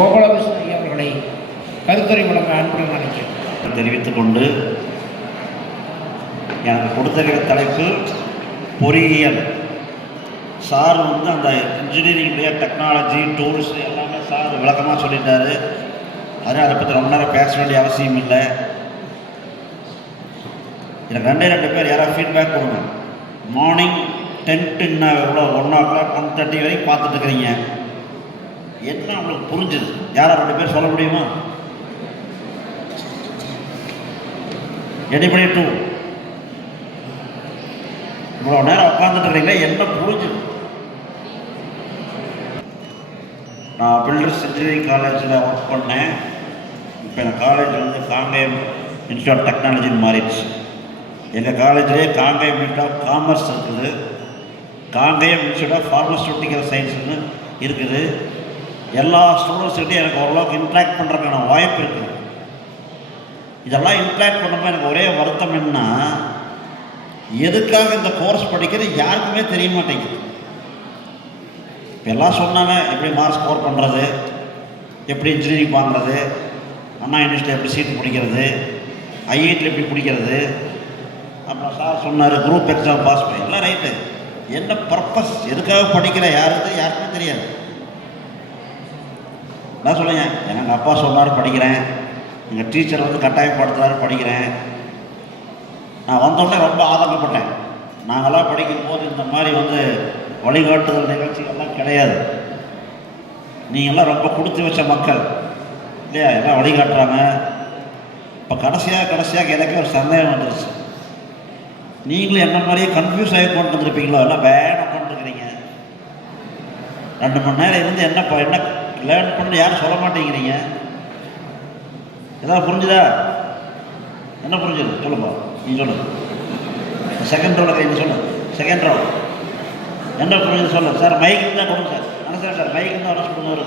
கோபாலகிருஷ்ணன் ஐயா அவர்களை கருத்துரை வழங்க அன்புடன் அழைக்கிறேன். தெரிவித்துக் கொண்டு எனக்கு கொடுத்த தலைப்பு பொறியியல். சார் அந்த இன்ஜினியரிங்குடைய டெக்னாலஜி டூல்ஸ் எல்லாமே சார் விளக்கமாக சொல்லிட்டாரு. அதனால் அதை பற்றி ரொம்ப நேரம் பேச வேண்டிய அவசியம் இல்லை. எனக்கு ரெண்டு பேர் யாராவது ஃபீட்பேக் கொடுங்க. மார்னிங் 10 to எவ்வளோ 1 o'clock 1:30 வரைக்கும் பார்த்துட்டு இருக்கிறீங்க. என்ன உங்களுக்கு புரிஞ்சுது? யாராவது 2 பேர் சொல்ல முடியுமா? எடிபடி 2 இவ்வளோ நேரம் உட்காந்துட்டு இருக்கிறீங்களா? என்ன புரிஞ்சுது? நான் பில்டர்ஸ் இன்ஜினியரிங் காலேஜில் ஒர்க் பண்ணேன். இப்போ எங்கள் காலேஜ் காங்கேயம் இன்ஸ்டியூட் ஆஃப் டெக்னாலஜின்னு மாறிடுச்சு. எங்கள் காலேஜ்லேயே காங்கேயம் இன்ஸ்டியூட் ஆஃப் காமர்ஸ் இருக்குது, காங்கேயம் இன்ஸ்டியூட் ஆஃப் ஃபார்மசூட்டிக்கல் சயின்ஸ்னு இருக்குது. எல்லா ஸ்டூடெண்ட்ஸ்கிட்டையும் எனக்கு ஓரளவுக்கு இன்ட்ராக்ட் பண்ணுறதுக்கான வாய்ப்பு இருக்குது. இதெல்லாம் இன்ட்ராக்ட் பண்ணும்போது எனக்கு ஒரே வருத்தம் என்னன்னா, எதுக்காக இந்த கோர்ஸ் படிக்கிறது யாருக்குமே தெரிய மாட்டேங்குது. இப்போ எல்லாம் சொன்னாங்க, எப்படி மார்க் ஸ்கோர் பண்ணுறது, எப்படி இன்ஜினியரிங் வாங்குறது, அண்ணா யூனிவர்சிட்டியில் எப்படி சீட்டு பிடிக்கிறது, ஐஐடியில் எப்படி பிடிக்கிறது, அப்புறம் சார் சொன்னார் குரூப் எக்ஸாம் பாஸ் பண்ணி, எல்லாம் ரைட்டு. என்ன பர்பஸ், எதுக்காக படிக்கிற யாருக்குமே தெரியாது. நான் சொல்லுங்க, எங்கள் அப்பா சொன்னார் படிக்கிறேன், எங்கள் டீச்சர் கட்டாயப்படுத்துறாரு படிக்கிறேன். நான் வந்தோடனே ரொம்ப ஆதங்கப்பட்டேன். நாங்கள்லாம் படிக்கும்போது இந்த மாதிரி வழிகாட்டுதல் நிகழ்ச்சிகள்லாம் கிடையாது. நீங்கள்லாம் ரொம்ப கொடுத்து வச்ச மக்கள் இல்லையா, எல்லாம் வழிகாட்டுறாங்க. இப்போ கடைசியாக எனக்கே ஒரு சந்தேகம் வந்துருச்சு. நீங்களும் என்ன மாதிரியே கன்ஃபியூஸ் ஆகி கொண்டு வந்துருப்பீங்களோ, எல்லாம் வேணும் உட்காந்துருக்கிறீங்க. 2 மணி நேரம் இருந்து என்ன லேர்ன் பண்ணு யாரும் சொல்ல மாட்டேங்கிறீங்க. ஏதாவது புரிஞ்சுதா? என்ன புரிஞ்சுது சொல்லுப்பா, நீ சொல்லு. செகண்ட் ரோவில் கையில் சொல்லு. செகண்ட் ரோ என்ன புரிஞ்சுது சொல்லு. சார் மைக்கு தான் கொடுங்க சார். நினைச்சேன் சார் மைக்கு தான் அரசு பண்ணுவார்.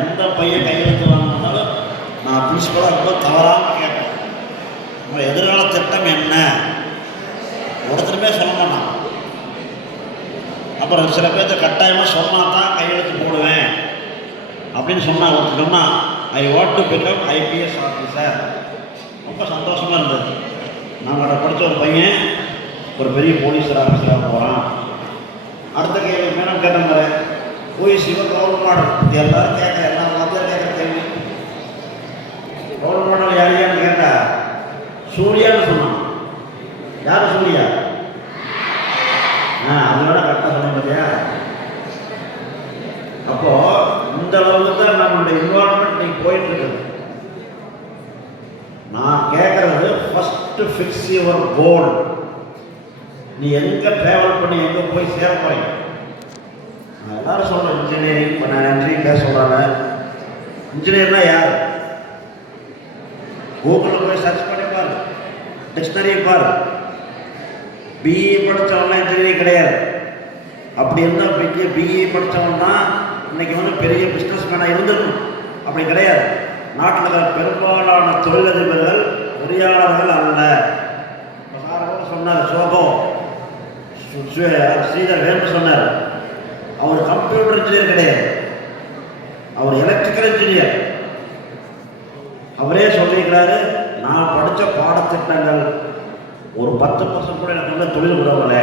எந்த பையன் கையெழுத்து வாங்கினாலும் நான் பிரின்சிபலாக ரொம்ப தவறாமல் கேட்டேன், உங்கள் எதிர்கால திட்டம் என்ன? ஒருத்தருமே சொல்ல மாட்டான். அப்புறம் சில பேர்த்த கட்டாயமாக சொன்னால் தான் கையெழுத்து போடுவேன் அப்படின்னு சொன்னால், ஒருத்தர் சொன்னால் I want to become IPS officer. ரொம்ப சந்தோஷமாக இருந்தது. நாங்கள் படித்த ஒரு பையன் ஒரு பெரிய போலீஸ் ஆஃபீஸராக போகிறான். அடுத்த கேள்வி மேடம் கேட்டாங்க, போய் சிவன் ரோல் மாடல். இது எல்லோரும் எல்லா வாத்தியார் கேட்குற கேள்வி. ரோல் மாடல் யாரையான்னு கேட்டா சூர்யான்னு சொன்னான். யார் சூர்யா? அதோட கரெக்டாக சொன்ன பார்த்தியா? அப்போது இந்த அளவுக்கு தான் நம்மளுடைய இன்வால்மெண்ட் நீங்கள் போயிட்டுருக்குது. நான் கேட்குறது ஃபஸ்ட்டு ஃபிக்ஸ் யுவர் கோல். நீ எங்கே ட்ராவல் பண்ணி எங்கே போய் சேர போகிறீங்க? நான் எல்லோரும் சொல்கிறேன் இன்ஜினியரிங். இப்போ நான் இன்ஜினியரிங் பேச சொல்கிறாங்க. இன்ஜினியர்னால் யார்? கூகுளில் போய் சர்ச் பண்ணி பாரு, டிக்ஷனரியை பாரு. பிஇ படித்தவங்களாம் இன்ஜினியரிங் கிடையாது. அப்படி இருந்தால் பிஇ படித்தவங்கன்னா இன்றைக்கி பெரிய பிஸ்னஸ் மேனாக இருந்திருக்கும். அப்படி கிடையாது. நாட்டில் பெரும்பாலான தொழிலதிபர்கள் பொறியாளர்கள் அல்ல. சார் சொன்னார், சோகோ ஸ்ரீதர் வேண்டு சொன்னார், அவர் கம்ப்யூட்டர் இன்ஜினியர் கிடையாது, அவர் எலக்ட்ரிக்கல் இன்ஜினியர். அவரே சொல்லியிருக்கிறாரு, நான் படித்த பாடத்திட்டங்கள் ஒரு 10% கூட எனக்கு தொழில் உதவலை.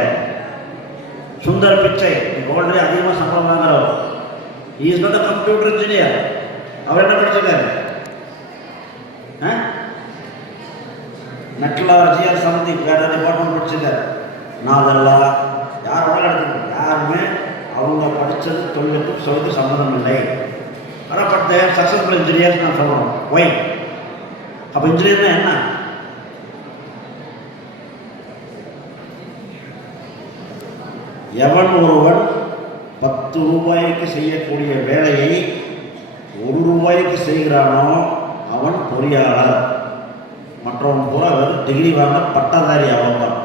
சுந்தர் பிச்சை ஆல்ரெடி அதிகமாக சம்பளம் வாங்குறவர், is not a computer engineer. அவர் என்ன படிச்சிருக்காரு? மெட்ரலாஜி ஆர் சம்திங் வேறு டிபார்ட்மெண்ட் படிச்சிருக்காரு. நான் அதெல்லாம் யாரோட எடுத்துக்கணும், யாருமே அவங்க படித்தது தொழிலுக்கும் சொல்லுக்கு சம்மந்தம் இல்லை. ஆனால் பட் தேர் சக்ஸஸ்ஃபுல் இன்ஜினியர்ஸ் நான் சொல்லணும். ஒய்? அப்போ இன்ஜினியர்னா என்ன? எவன் ஒருவன் 10 ரூபாய்க்கு செய்யக்கூடிய வேலையை 1 ரூபாய்க்கு செய்கிறானோ அவன் பொறியாளர். மற்றவன் பூரா டிகிரி வாங்க பட்டதாரி ஆவான்.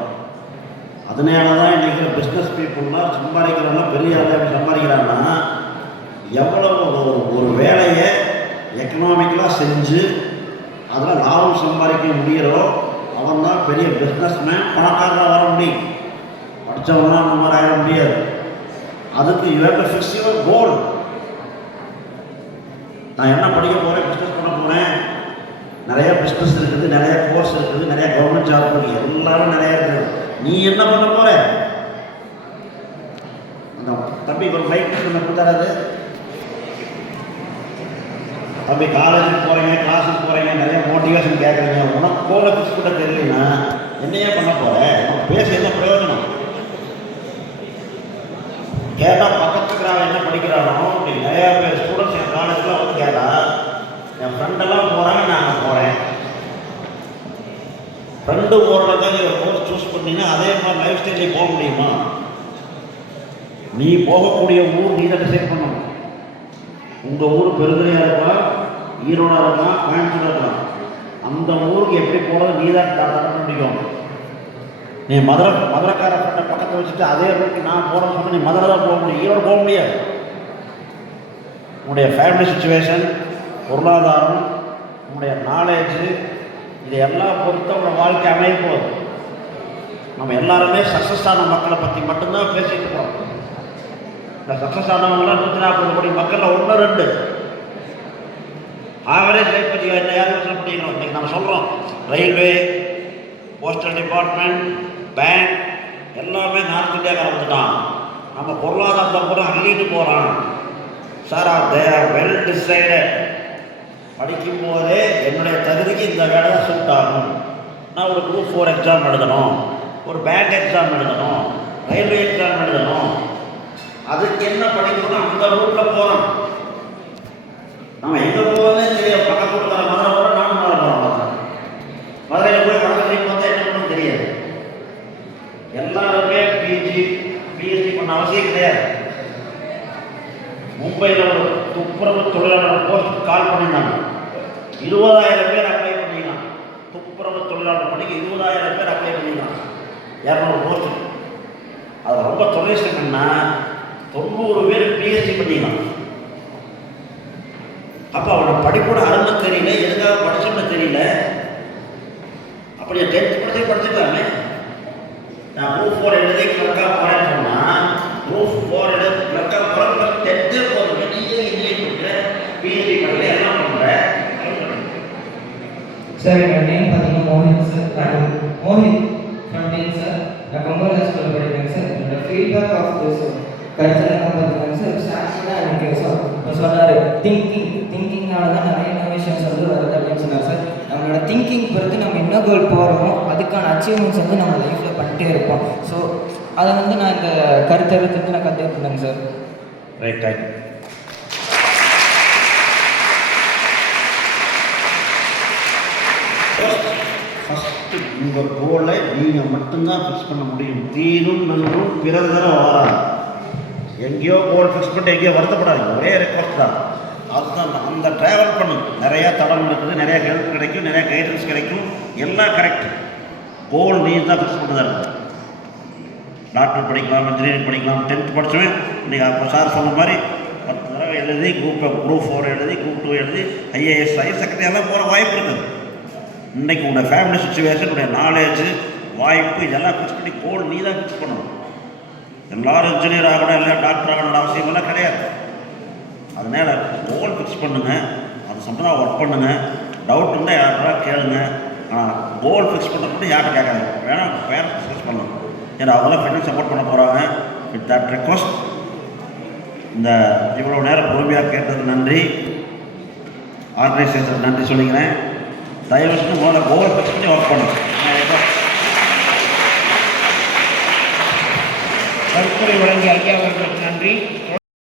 அதனால தான் இன்றைக்கி பிஸ்னஸ் பீப்புள்லாம் சம்பாதிக்கிறவங்க பெரிய அளவில் சம்பாதிக்கிறாங்கன்னா, எவ்வளோ ஒரு வேலையை எக்கனாமிக்கலாக செஞ்சு அதில் லாபம் சம்பாதிக்க முடிகிறோ அவன் தான் பெரிய பிஸ்னஸ் மேன், பணக்காரராக வர முடியும். படித்தவங்களாம் அந்த மாதிரி ஆக முடியாது. அதுக்கு you have to fix your goal. நான் என்ன படிக்க போகிறேன், பிஸ்னஸ் பண்ண போகிறேன், நிறைய பிஸ்னஸ் இருக்குது, நிறைய கோர்ஸ் இருக்குது, நிறைய கவர்மெண்ட் ஜாப் இருக்குது, எல்லாரும் நிறைய இருக்குது. நீ என்ன பண்ண போகிற? அந்த தம்பிக்கு ஒரு லைட் பண்ண கொடுத்தாரு. தம்பி காலேஜுக்கு போகிறீங்க, கிளாஸுக்கு போகிறீங்க, நிறைய மோட்டிவேஷன் கேட்குறீங்க, உனக்கு கோலை ஃபிக்ஸ் பண்ண தெரியலன்னா என்னையே பண்ண போகிறேன்? உனக்கு பேச என்ன பிரயோஜனம்? கேட்டால் பக்கத்து இருக்கிறாங்க என்ன படிக்கிறானோ அப்படி நிறையா பேர் ஸ்டூடெண்ட்ஸ் என் காலேஜில் வந்து கேட்டால் என் ஃப்ரெண்டெல்லாம் போகிறாங்க, நான் அங்கே போகிறேன். ஃப்ரெண்டு போகிறதுக்காக ஒரு கோர்ஸ் சூஸ் பண்ணிங்கன்னா அதே மாதிரி லைஃப் ஸ்டைலே போக முடியுமா? நீ போகக்கூடிய ஊர் நீ தான் டிசைட் பண்ணணும். உங்கள் ஊர் பெருந்துறையாக இருக்கலாம், ஈரோடாக இருக்கலாம், கோயம்புத்தூர் இருக்கலாம். அந்த ஊருக்கு எப்படி போகிறது நீ தான் தர முடியும். நீ மதுரைக்கார ஃப்ரெண்டை பக்கத்தை வச்சுட்டு அதே ரூட்டுக்கு நான் போகிறேன்னு சொன்னால் நீ மதுரை தான் போக முடியும், ஈரோடு போக முடியாது. உன்னுடைய ஃபேமிலி சுச்சுவேஷன், பொருளாதாரம், உன்னுடைய நாலேஜு, இது எல்லாம் பொறுத்த உங்களோட வாழ்க்கை அமைய போகுது. நம்ம எல்லாருமே சக்ஸஸ் ஆன மக்களை பற்றி மட்டும்தான் பேசிகிட்டு இருக்கோம். இந்த சக்ஸஸ் ஆனவங்களாம் 140 கோடி மக்களில் 1-2 ஆவரேஜ் லைஃப் பற்றி என்ன யாரும் சொல்ல முடியணும். இன்றைக்கி நம்ம சொல்கிறோம் ரயில்வே, போஸ்டல் டிபார்ட்மெண்ட், பேங்க் எல்லாமே நார்த் இந்தியாவுக்கு வந்துட்டான். நம்ம பொருளாதாரத்தை கூட அள்ளிட்டு போகிறான். Sir they are well decided. படிக்கும் போதே என்னுடைய தகுதிக்கு இந்த வேலை தான் சூட் ஆகும். நான் ஒரு குரூப் 4 எக்ஸாம் எழுதணும், ஒரு பேங்க் எக்ஸாம் எழுதணும், ரயில்வே எக்ஸாம் எழுதணும். அதுக்கு என்ன படிக்கணும் அந்த ரூட்டில் போகிறோம். நம்ம எங்கே போகிறதே தெரியாது. பக்கத்து இருக்கிற மதுரை போகிற நானும் மதுரை போகிறோம். மதுரையில் போய் வடக்கு பார்த்தா என்ன பண்ணணும் தெரியாது. எல்லாருமே பிஜி பிஎஸ்சி பண்ண அவசியம் கிடையாது. மும்பையில் ஒரு துப்புரவு தொழிலாளர் போஸ்ட் கால் பண்ணியிருந்தாங்க. 20,000 பேர் அப்ளை பண்ணிக்கலாம். துப்புரவு தொழிலாளர் பணிக்கு 20,000 பேர் அப்ளை பண்ணிக்கலாம். 200 போஸ்ட். அது ரொம்ப தொழிற்சங்கம்னா 90 பேர் பிஎஸ்சி பண்ணிக்கலாம். அப்போ அவனை படிப்போட அருமை தெரியல, எதுக்காக படிச்சோம்னு தெரியல. அப்படியே 10th படிச்சுக்கலாமே. நான் குரூப் 4 எழுதி கிளர்க்காக போகிறேன்னு சொன்னால் குரூப் 4 எழுதி கிளர்க்காக போகிற 10th போதும். நீங்களே இன்ஜினியரிங் பண்ணுற, பிஹெச்டி பண்ணல, எல்லாம் பண்ணுற. சார் என்னோட நேம் பார்த்தீங்கன்னா Mohit sir. Mohit from sir. நான் கம்பர்ல ஸ்கூலில் படிக்கிறேன் சார். என்னோட ஃபீட்பேக் ஆஃப் திஸ் கருத்தில் என்ன பார்த்தீங்கன்னா சார், ஸ்டார்டிங்காக எனக்கு சொன்னார் திங்கிங்னால தான் நிறைய இனோவேஷன்ஸ் வந்து வருது அப்படின்னு சொன்னார் சார். நம்மளோட திங்கிங் பொறுத்து நம்ம என்ன கோல் போகிறோமோ அதுக்கான அச்சீவ்மெண்ட்ஸ் வந்து நம்ம லைஃப்பில் பண்ணிட்டே இருப்போம். ஸோ அதை வந்து நான் இந்த கருத்தெடுத்து நான் கற்றுக்கிட்டேங்க சார். Right right. ஃபஸ்ட்டு உங்கள் கோலை நீங்கள் மட்டும்தான் ஃபிக்ஸ் பண்ண முடியும். தீரும் நன்றும் பிறகு தரம் வராது. எங்கேயோ கோல் ஃபிக்ஸ் பண்ணிட்டு எங்கேயோ வருத்தப்படாது. ஒரே ரெக்வஸ்ட் தான். அதுதான் அந்த ட்ராவல் பண்ணும். நிறையா தடம் இருக்குது, நிறையா ஹெல்ப் கிடைக்கும், நிறையா கைடன்ஸ் கிடைக்கும், எல்லாம் கரெக்ட். கோல் நீ தான் ஃபிக்ஸ் பண்ணுறதா இருக்குது. டாக்டர் படிக்கலாம், இன்ஜினியரிங் படிக்கலாம். 10th படித்தவன் இன்றைக்கி அப்போ சார் சொன்ன மாதிரி 10 தடவை எழுதி குரூப் 4 எழுதி, குரூப் 2 எழுதி, ஐஏஎஸ் செக்ரட்டரி எல்லாம் போகிற வாய்ப்பு இருக்குது. இன்றைக்கி உன்னோட ஃபேமிலி சுச்சுவேஷன், உடைய நாலேஜு, வாய்ப்பு இதெல்லாம் ஃபிக்ஸ் பண்ணி கோல் நீ தான் ஃபிக்ஸ் பண்ணணும். எல்லோரும் இன்ஜினியர் ஆகணும், எல்லாம் டாக்டர் ஆகணும்னு அவசியமெல்லாம் கிடையாது. அதனால் கோல் ஃபிக்ஸ் பண்ணுங்கள், அது சம்பந்தமாக ஒர்க் பண்ணுங்கள். டவுட் இருந்தால் யார்கிட்ட கேளுங்க. ஆனால் கோல் ஃபிக்ஸ் பண்ணுறது யார்கிட்ட கேட்காது. வேணால் பேரண்ட்ஸ் ஃபிக்ஸ் பண்ணணும். ஏன்னா அவங்களாம் ஃபினான்ஸ் சப்போர்ட் பண்ண போகிறாங்க. வித் தட் ரெக்வஸ்ட் இந்த இவ்வளோ நேரம் பொறுமையாக கேட்டதுக்கு நன்றி. ஆர்கனைசேஷன் நன்றி சொல்லிக்கிறேன். தயவு செஞ்சு முதல்ல கோல் ஃபிக்ஸ் பண்ணி ஒர்க் பண்ணணும். கருத்துரை வழங்கிய ஐயா அவர்களுக்கு நன்றி.